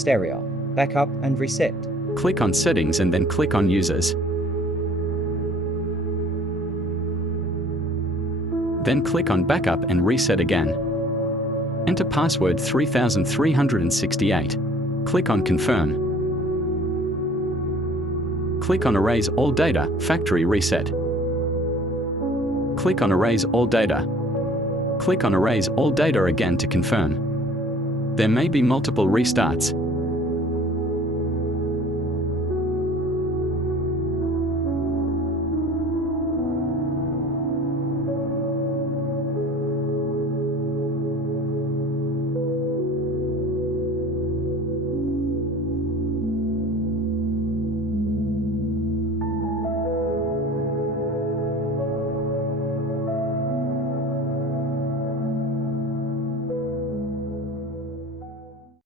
Stereo, Backup and Reset. Click on Settings and then click on Users. Then click on Backup and Reset again. Enter password 3368. Click on Confirm. Click on Erase All Data, Factory Reset. Click on Erase All Data. Click on Erase All Data again to confirm. There may be multiple restarts.